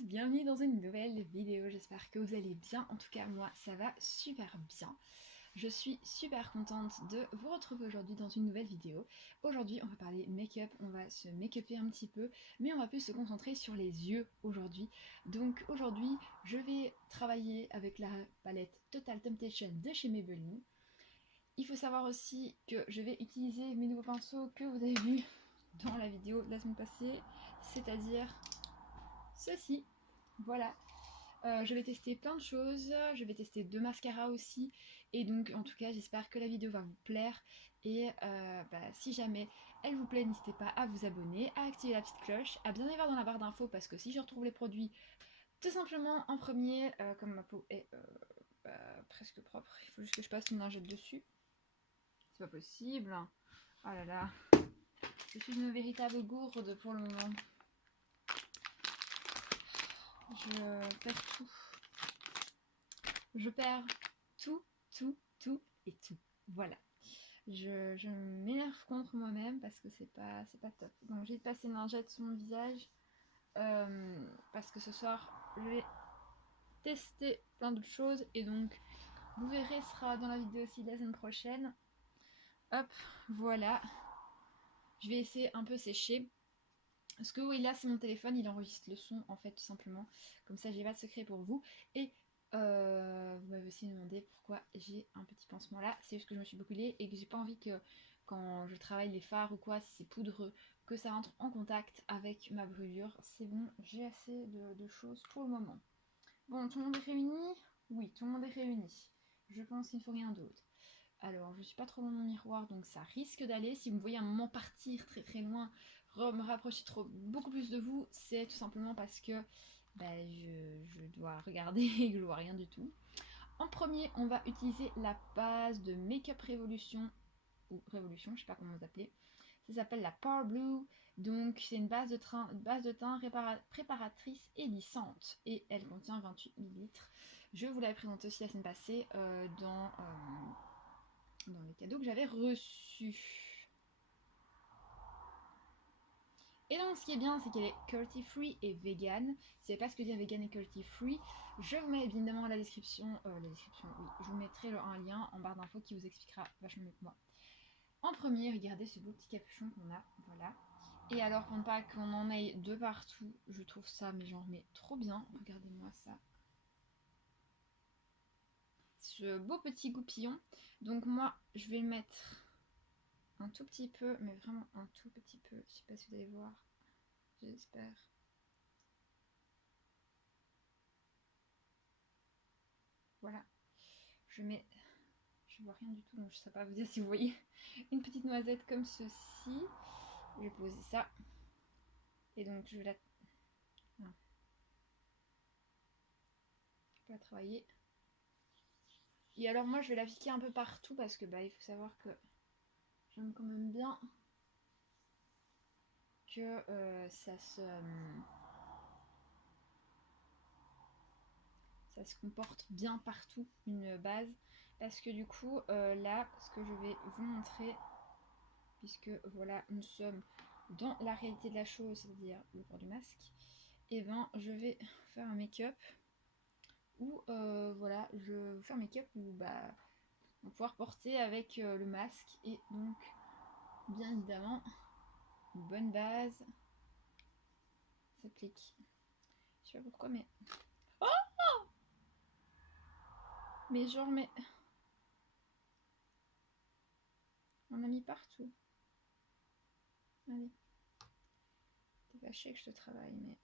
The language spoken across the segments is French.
bienvenue dans une nouvelle vidéo, j'espère que vous allez bien, en tout cas moi ça va super bien. Je suis super contente de vous retrouver aujourd'hui dans une nouvelle vidéo. Aujourd'hui on va parler make-up, on va se make-upper un petit peu, mais on va plus se concentrer sur les yeux aujourd'hui. Donc aujourd'hui je vais travailler avec la palette Total Temptation de chez Maybelline. Il faut savoir aussi que je vais utiliser mes nouveaux pinceaux que vous avez vus dans la vidéo de la semaine passée, c'est-à-dire ceci. Voilà, je vais tester plein de choses, je vais tester 2 mascaras aussi, et donc en tout cas j'espère que la vidéo va vous plaire, et si jamais elle vous plaît, n'hésitez pas à vous abonner, à activer la petite cloche, à bien aller voir dans la barre d'infos, parce que si je retrouve les produits tout simplement en premier, comme ma peau est presque propre, il faut juste que je passe une lingette dessus, c'est pas possible, oh là là, je suis une véritable gourde pour le moment. Je perds tout. Je perds tout et tout. Voilà. Je m'énerve contre moi-même parce que c'est pas top. Donc j'ai passé une lingette sur mon visage parce que ce soir je vais tester plein d'autres choses et donc vous verrez, ce sera dans la vidéo aussi de la semaine prochaine. Hop, voilà. Je vais essayer un peu sécher. Parce que oui, là c'est mon téléphone, il enregistre le son en fait tout simplement. Comme ça j'ai pas de secret pour vous. Et vous m'avez aussi demandé pourquoi j'ai un petit pansement là. C'est juste que je me suis brûlée et que j'ai pas envie que quand je travaille les fards ou quoi, si c'est poudreux, que ça entre en contact avec ma brûlure. C'est bon, j'ai assez de choses pour le moment. Bon, tout le monde est réuni? Oui, tout le monde est réuni. Je pense qu'il ne faut rien d'autre. Alors, je suis pas trop dans mon miroir, donc ça risque d'aller. Si vous me voyez un moment partir très loin, me rapprocher beaucoup plus de vous, c'est tout simplement parce que je dois regarder et que je vois rien du tout. En premier, on va utiliser la base de Makeup Revolution, ou Révolution, je sais pas comment vous appelez. Ça s'appelle la Power Blue, donc c'est une base de teint préparatrice et lissante, et elle contient 28 ml. Je vous l'avais présenté aussi la semaine passée dans les cadeaux que j'avais reçus. Et donc ce qui est bien, c'est qu'elle est cruelty free et vegan. Si vous savez pas ce que dire vegan et cruelty free, je vous mets évidemment la description, oui, je vous mettrai un lien en barre d'infos qui vous expliquera vachement mieux que moi. En premier, regardez ce beau petit capuchon qu'on a, voilà. Et alors pour ne pas qu'on en ait de partout, je trouve ça, mais j'en remets trop bien. Regardez-moi ça. Ce beau petit goupillon. Donc moi, je vais le mettre un tout petit peu, mais vraiment un tout petit peu. Je sais pas si vous allez voir. J'espère. Voilà. Je mets... Je vois rien du tout, donc je sais pas vous dire si vous voyez une petite noisette comme ceci. Je vais poser ça. Et donc je vais la... Non. Je peux la travailler. Et alors moi je vais la piquer un peu partout parce que il faut savoir que j'aime quand même bien que ça se comporte bien partout, une base, parce que du coup là ce que je vais vous montrer, puisque voilà nous sommes dans la réalité de la chose, c'est-à-dire le port du masque, et je vais faire un make-up où voilà, je vais faire un make-up où on va pouvoir porter avec le masque, et donc bien évidemment une bonne base s'applique. Je sais pas pourquoi, mais genre, mais on a mis partout. Allez, t'es fâché que je te travaille, mais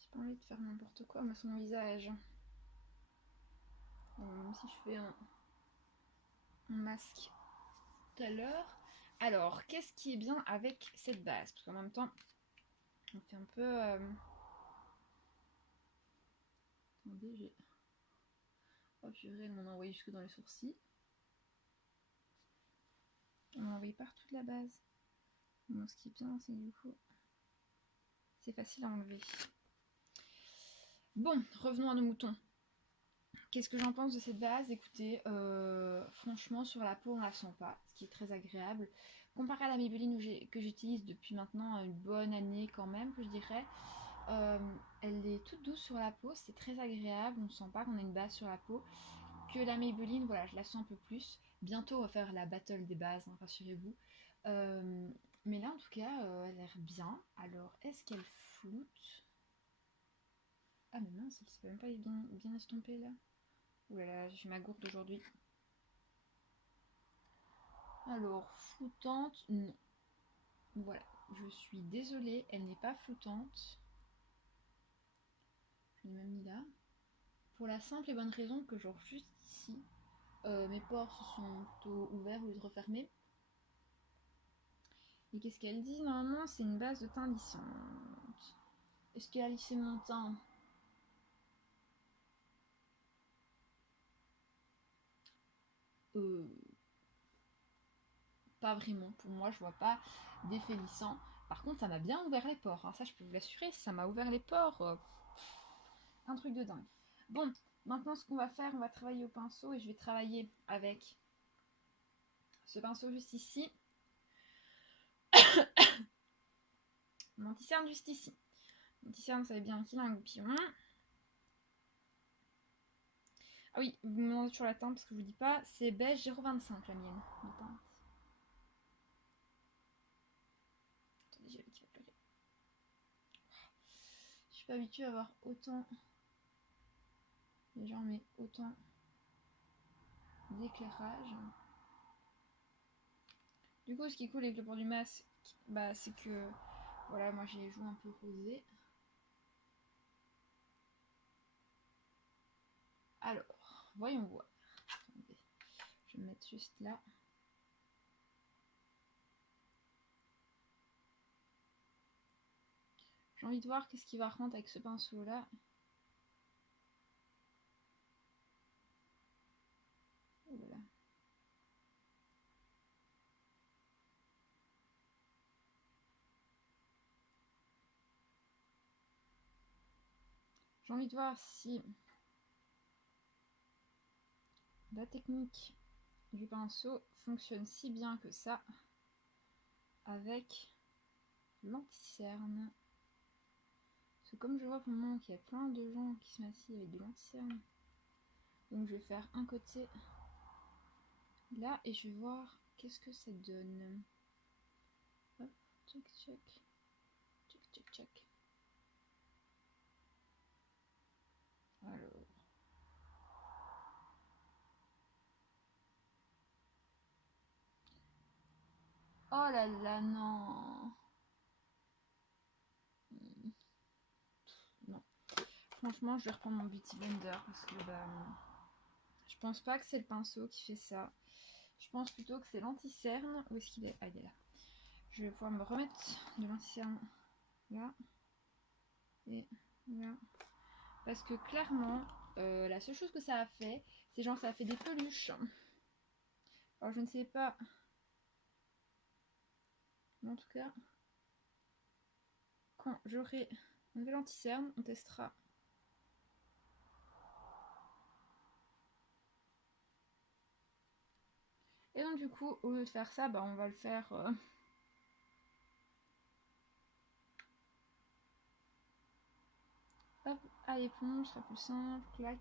j'ai pas envie de faire n'importe quoi mais sur mon visage. Bon, même si je fais un masque tout à l'heure. Alors, qu'est-ce qui est bien avec cette base? Parce qu'en même temps, on fait un peu... Attendez, j'ai... Oh purée, elle m'en a envoyé jusque dans les sourcils. On m'a envoyé partout de la base. Bon, ce qui est bien, c'est que du coup, c'est facile à enlever. Bon, revenons à nos moutons. Qu'est-ce que j'en pense de cette base? Écoutez, franchement sur la peau on la sent pas, ce qui est très agréable. Comparé à la Maybelline que j'utilise depuis maintenant une bonne année quand même, je dirais. Elle est toute douce sur la peau, c'est très agréable, on sent pas qu'on a une base sur la peau. Que la Maybelline, voilà, je la sens un peu plus. Bientôt, on va faire la battle des bases, hein, rassurez-vous. Mais là, en tout cas, elle a l'air bien. Alors, est-ce qu'elle floute? Ah, mais mince, elle s'est même pas bien estompée, là. Ouh là là, j'ai ma gourde aujourd'hui. Alors, floutante, non. Voilà, je suis désolée, elle n'est pas floutante. Je l'ai même mis là. Pour la simple et bonne raison que, genre, juste ici, mes pores se sont plutôt ouverts au lieu de refermés. Et qu'est-ce qu'elle dit? Normalement, c'est une base de teint lissante. Est-ce qu'elle a lissé mon teint? Euh, Pas vraiment. Pour moi, je vois pas d'effet lissant. Par contre, ça m'a bien ouvert les pores, hein. Ça, je peux vous l'assurer, ça m'a ouvert les pores. Un truc de dingue. Bon, maintenant, ce qu'on va faire, on va travailler au pinceau et je vais travailler avec ce pinceau juste ici. Mon anti-cerne juste ici. Mon anti-cerne, vous savez bien qu'il a un goupillon. Ah oui, vous me demandez toujours la teinte parce que je vous dis pas, c'est beige 0,25 la mienne de teinte. Attendez, j'ai qui va pleurer. Je suis pas habituée à avoir autant. Les gens mettent autant d'éclairage. Du coup, ce qui est cool avec le port du masque, bah, c'est que voilà, moi j'ai les joues un peu rosées. Alors, voyons voir. Attendez, je vais me mettre juste là. J'ai envie de voir qu'est-ce qui va rentrer avec ce pinceau là. Voilà. J'ai envie de voir si la technique du pinceau fonctionne si bien que ça avec l'anti-cerne. Parce que comme je vois pour le moment qu'il y a plein de gens qui se massillent avec de l'anti-cerne, donc je vais faire un côté là et je vais voir qu'est-ce que ça donne. Hop, tchac tchac, tchac tchac tchac. Alors. Oh là là, non. Non. Franchement, je vais reprendre mon Beauty Blender parce que bah, je pense pas que c'est le pinceau qui fait ça. Je pense plutôt que c'est l'anti-cerne. Où est-ce qu'il est? Ah, il est là. Je vais pouvoir me remettre de l'anti-cerne là et là. Parce que clairement, la seule chose que ça a fait, c'est genre ça a fait des peluches. Alors je ne sais pas. Mais en tout cas, quand j'aurai un nouvel anti-cerne, on testera. Et donc du coup, au lieu de faire ça, bah, on va le faire hop, à l'éponge, ce sera plus simple, clac.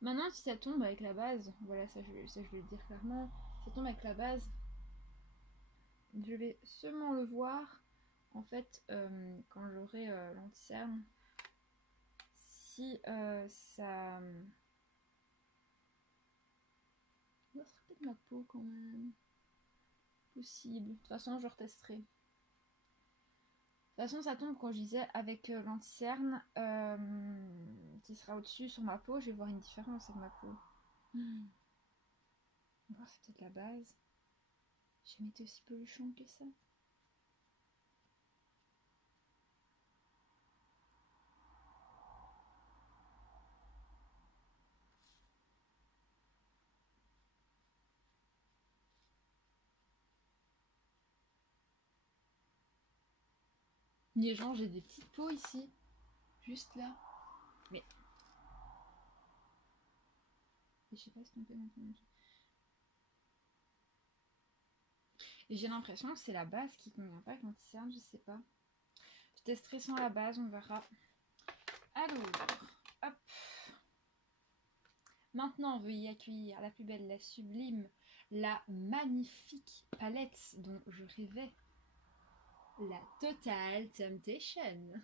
Maintenant, si ça tombe avec la base, voilà, ça je vais le dire clairement, si ça tombe avec la base, je vais seulement le voir, en fait, quand j'aurai l'anti-cerne, si ça... Ça serait peut-être ma peau quand même. Possible. De toute façon, je retesterai. De toute façon, ça tombe quand je disais avec l'anti-cerne qui sera au-dessus sur ma peau. Je vais voir une différence avec ma peau. On va voir, c'est peut-être la base. J'ai jamais été aussi peluchante que ça. Les gens, j'ai des petites peaux ici. Juste là. Mais. Et je sais pas si on peut maintenant. Et j'ai l'impression que c'est la base qui convient pas avec l'anti-cerne, je sais pas. C'était stressant à la base, on verra. Alors, hop. Maintenant, veuillez accueillir la plus belle, la sublime, la magnifique palette dont je rêvais. La Total Temptation.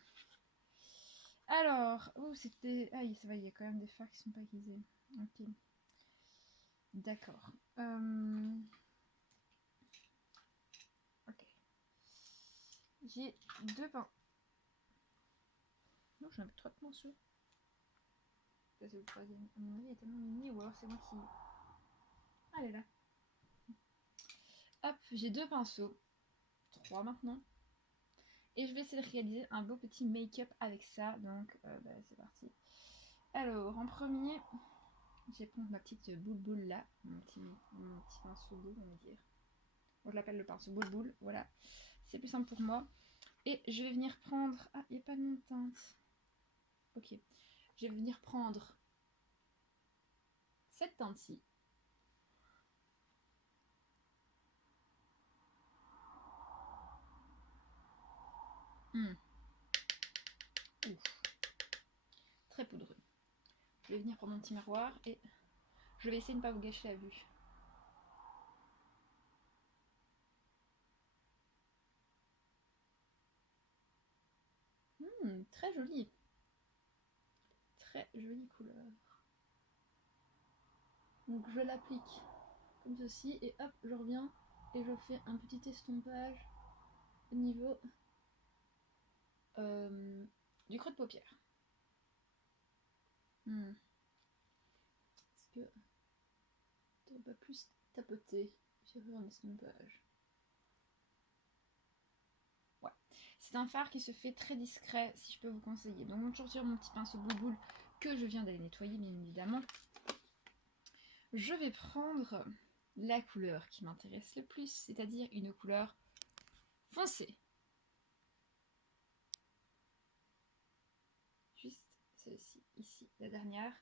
Alors, oh, c'était... Ah, ça va, il y a quand même des fards qui sont pas grisés. Ok. D'accord. Ok. J'ai 2 pains. Non, j'en ai 3 de pinceaux. Ça, c'est le troisième. À mon avis, il est tellement mini, ou alors c'est moi qui... Ah, elle est là. Hop, j'ai 2 pinceaux. 3 maintenant. Et je vais essayer de réaliser un beau petit make-up avec ça. Donc, c'est parti. Alors, en premier, je vais prendre ma petite boule là. Mon petit pinceau boule, on va dire. Bon, je l'appelle le pinceau boule. Voilà. C'est plus simple pour moi. Et je vais venir prendre... Ah, il n'y a pas de nom de teinte. Ok. Je vais venir prendre cette teinte-ci. Ouf. Très poudreux. Je vais venir prendre mon petit miroir et je vais essayer de ne pas vous gâcher la vue. Très joli. Très jolie couleur. Donc je l'applique comme ceci et hop, je reviens et je fais un petit estompage au niveau du creux de paupière. Est-ce que t'aurais pas plus tapoté sur un estompage? Ouais. C'est un fard qui se fait très discret, si je peux vous conseiller. Donc je retire mon petit pinceau boule que je viens d'aller nettoyer, bien évidemment. Je vais prendre la couleur qui m'intéresse le plus, c'est-à-dire une couleur foncée. Juste celle-ci, ici, la dernière,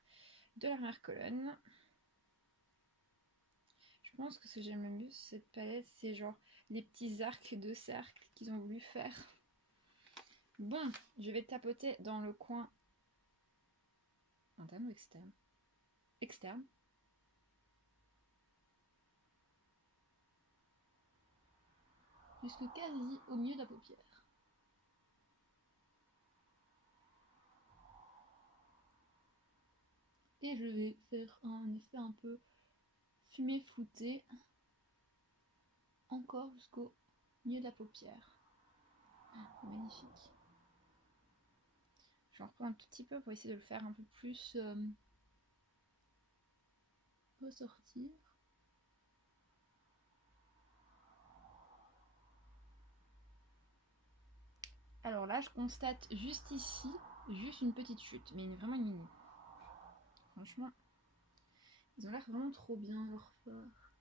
de la première colonne. Je pense que ce que j'aime le mieux sur cette palette, c'est genre les petits arcs de cercle qu'ils ont voulu faire. Bon, je vais tapoter dans le coin interne ou externe? Externe. Jusque quasi au milieu de la paupière. Et je vais faire un effet un peu fumé flouté encore jusqu'au milieu de la paupière. Magnifique. Je vais en reprendre un tout petit peu pour essayer de le faire un peu plus ressortir. Alors là, je constate juste ici, juste une petite chute, mais vraiment une mini. Franchement, ils ont l'air vraiment trop bien, leur fard.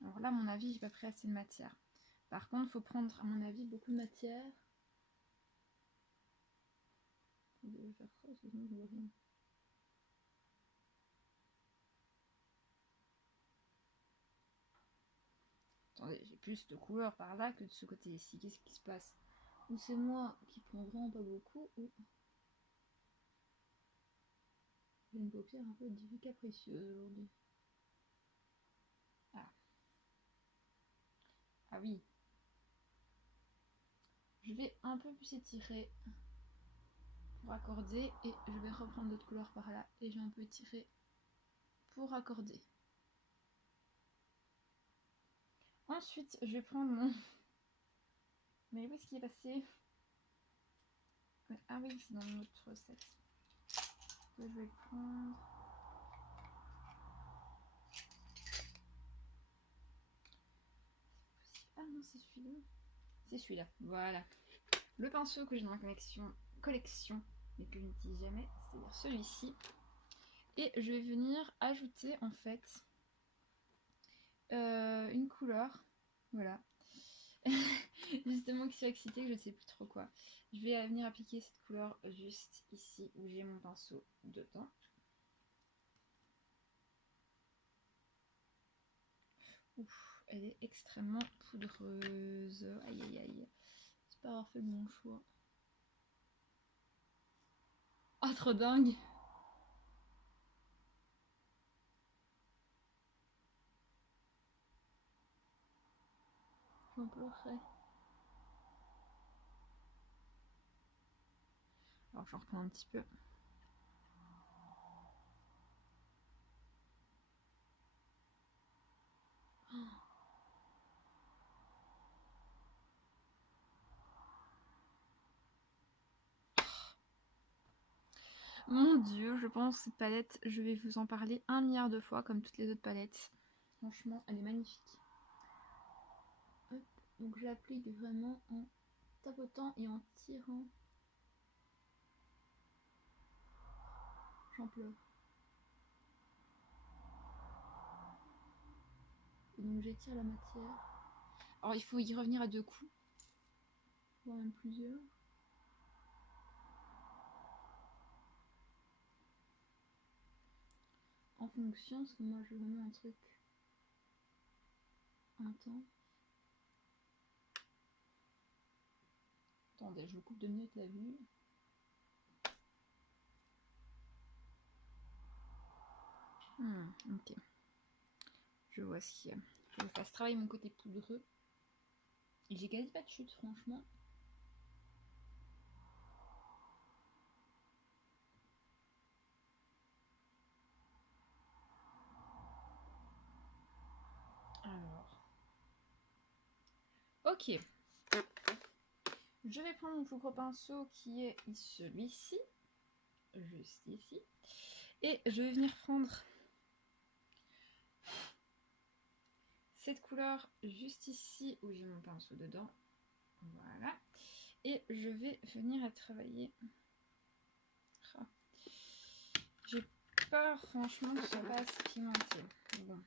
Alors là, à mon avis, j'ai pas pris assez de matière. Par contre, il faut prendre, à mon avis, beaucoup de matière. Je vais faire ça, sinon je vois rien. Attendez, j'ai plus de couleurs par là que de ce côté ici. Qu'est-ce qui se passe? Ou c'est moi qui prends vraiment pas beaucoup, ou j'ai une paupière un peu capricieuse aujourd'hui. Ah. Ah oui. Je vais un peu plus étirer pour accorder et je vais reprendre d'autres couleurs par là et j'ai un peu étiré pour accorder. Ensuite, je vais prendre mon... Mais où est-ce qu'il est passé? Ah oui, c'est dans notre recette. Je vais le prendre... Ah non, c'est celui-là. C'est celui-là, voilà. Le pinceau que j'ai dans ma collection, mais que je n'utilise jamais, c'est-à-dire celui-ci. Et je vais venir ajouter en fait une couleur, voilà, Justement qui sont excitée, que je ne sais plus trop quoi. Je vais venir appliquer cette couleur juste ici où j'ai mon pinceau dedans. Ouf, elle est extrêmement poudreuse. Aïe aïe aïe. J'espère avoir fait le bon choix. Oh, trop dingue! J'en pleurerai. Alors je reprends un petit peu. Mon dieu, je pense que cette palette, je vais vous en parler 1 milliard de fois comme toutes les autres palettes. Franchement, elle est magnifique. Hop. Donc je l'applique vraiment en tapotant et en tirant. J'en pleure. Et donc j'étire la matière. Alors il faut y revenir à 2 coups, voire même plusieurs. En fonction, parce que moi je veux vraiment un truc intense. Attendez, je vous coupe 2 minutes la vue. Ok. Je vois ce qu'il y a. Faut que je fasse travailler mon côté poudreux. Et j'ai quasi pas de chute, franchement. Alors. Ok. Je vais prendre mon plus gros pinceau qui est celui-ci. Juste ici. Et je vais venir prendre cette couleur juste ici où j'ai mon pinceau dedans. Voilà. Et je vais venir à travailler. Oh. J'ai peur franchement que ce soit pas assez pigmenté. Bon.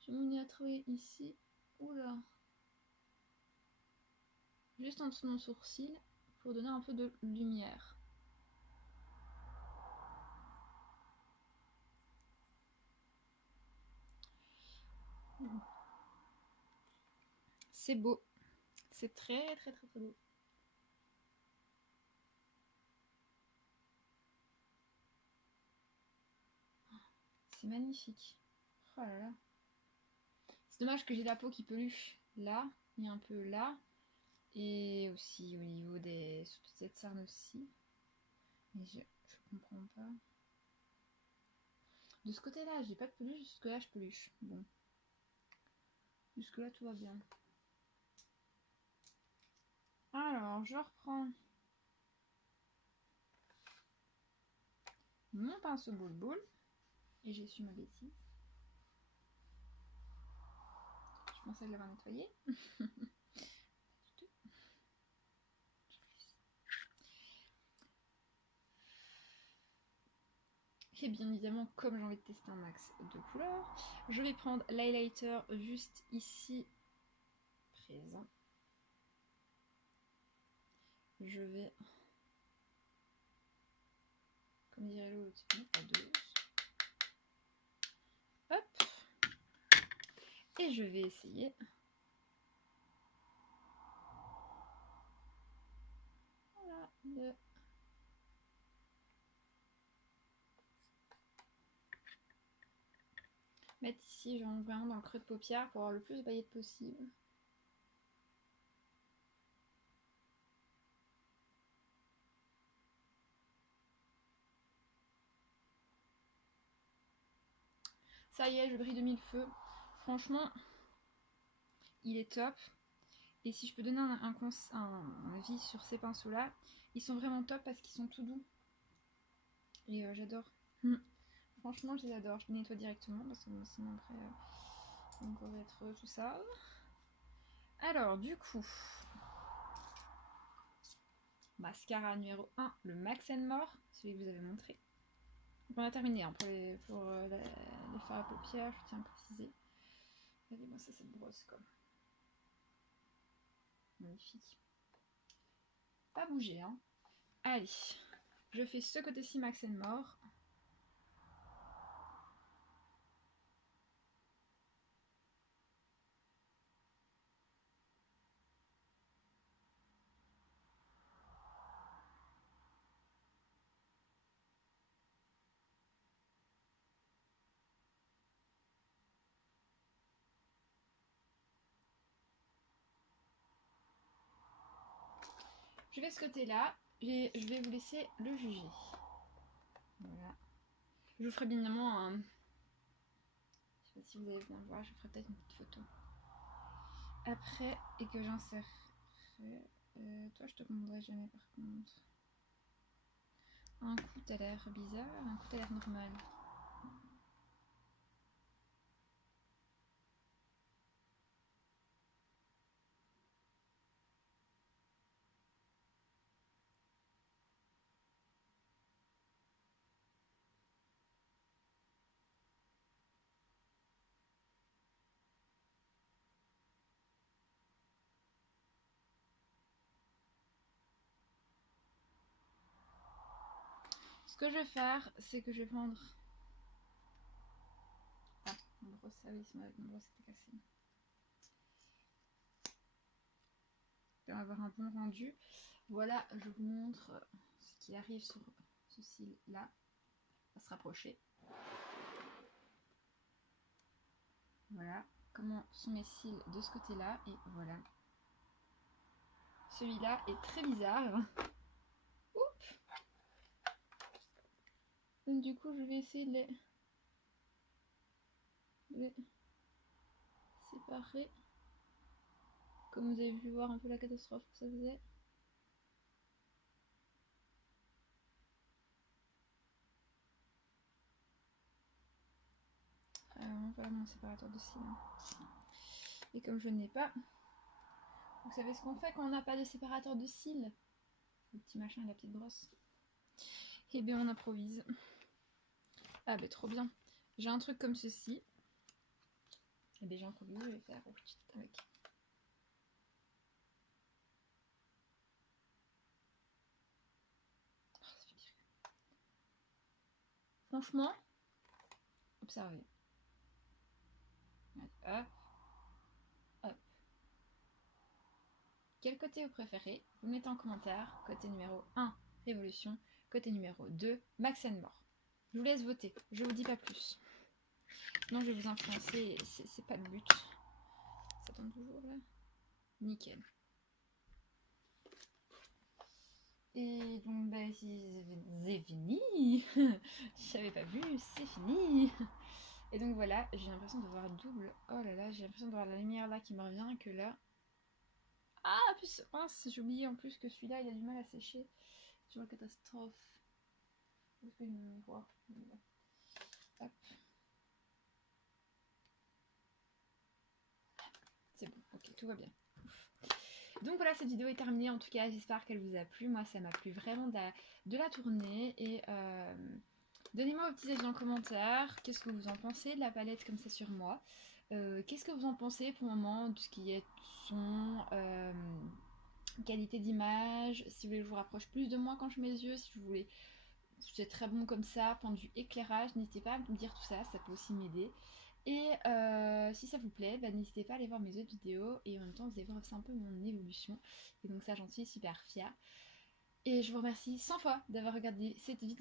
Je vais venir à travailler ici. Oula. Juste en dessous de mon sourcil pour donner un peu de lumière. C'est beau. C'est très très très très beau. C'est magnifique. Oh là là. C'est dommage que j'ai la peau qui peluche là, et un peu là, et aussi au niveau des... sous toute cette sarne aussi. Mais je comprends pas. De ce côté-là, j'ai pas de peluche, jusque là je peluche. Bon. Jusque là tout va bien. Alors, je reprends mon pinceau boule boule. Et j'essuie ma bêtise. Je pensais que je l'avais nettoyé. Et bien évidemment, comme j'ai envie de tester un max de couleurs, je vais prendre l'highlighter juste ici présent. Je vais, comme dirait l'autre, mettre la dose. Hop. Et je vais essayer. Voilà, de mettre ici, genre vraiment dans le creux de paupière pour avoir le plus de paillettes possible. Ça y est, je brille de mille feux. Franchement, il est top. Et si je peux donner un avis sur ces pinceaux-là, ils sont vraiment top parce qu'ils sont tout doux. Et j'adore. Franchement, je les adore. Je les nettoie directement parce que sinon après, on pourrait être tout ça. Alors, du coup, mascara numéro 1, le Max More, celui que vous avez montré. Donc on a terminé hein, pour les fards à paupières, je tiens à préciser. Regardez-moi ça, cette brosse quoi. magnifique. Pas bouger, hein. Allez, je fais ce côté-ci Max & More. Je vais ce côté-là, et je vais vous laisser le juger. Voilà. Je vous ferai bien évidemment un... Je sais pas si vous allez bien le voir, je ferai peut-être une petite photo. Après, et que j'insérerai... toi, je te montrerai jamais par contre. Un coup, t'as l'air bizarre, un coup, t'as l'air normal. Ce que je vais faire, c'est que je vais prendre... Ah, mon brosse, ah oui, mon brosse était cassé. On va avoir un bon rendu. Voilà, je vous montre ce qui arrive sur ce cil-là. On va se rapprocher. Voilà, comment sont mes cils de ce côté-là. Et voilà. Celui-là est très bizarre. Oups. Donc du coup, je vais essayer de les séparer. Comme vous avez pu voir un peu la catastrophe que ça faisait. Voilà mon séparateur de cils. Et comme je n'ai pas... Vous savez ce qu'on fait quand on n'a pas de séparateur de cils? Le petit machin et la petite brosse. Et bien on improvise. Ah ben trop bien. J'ai un truc comme ceci. Et bien j'improvise, je vais faire avec. Franchement, observez. Hop. Hop. Quel côté vous préférez? Vous mettez en commentaire. Côté numéro 1, Révolution. Côté numéro 2, Max & More. Je vous laisse voter, je vous dis pas plus. Non, je vais vous influencer, c'est pas le but. Ça tombe toujours là. Nickel. Et donc, bah, c'est fini. J'avais pas vu, c'est fini. Et donc voilà, j'ai l'impression de voir double. Oh là là, j'ai l'impression de voir la lumière là qui me revient que là. Ah, plus, mince, j'ai oublié en plus que celui-là il a du mal à sécher. Tu vois, catastrophe. Est-ce qu'il me voit? Hop. C'est bon, ok, tout va bien. Donc voilà, cette vidéo est terminée. En tout cas, j'espère qu'elle vous a plu. Moi, ça m'a plu vraiment de la tourner. Et donnez-moi vos petits avis en commentaire. Qu'est-ce que vous en pensez de la palette comme ça sur moi? Qu'est-ce que vous en pensez pour le moment de ce qui est son qualité d'image? Si vous voulez que je vous rapproche plus de moi quand je mets les yeux, si vous voulez, c'est très bon comme ça. Point de vue éclairage, n'hésitez pas à me dire tout ça, ça peut aussi m'aider. Et si ça vous plaît, bah, n'hésitez pas à aller voir mes autres vidéos et en même temps vous allez voir aussi un peu mon évolution. Et donc ça j'en suis super fière. Et je vous remercie 100 fois d'avoir regardé cette vidéo.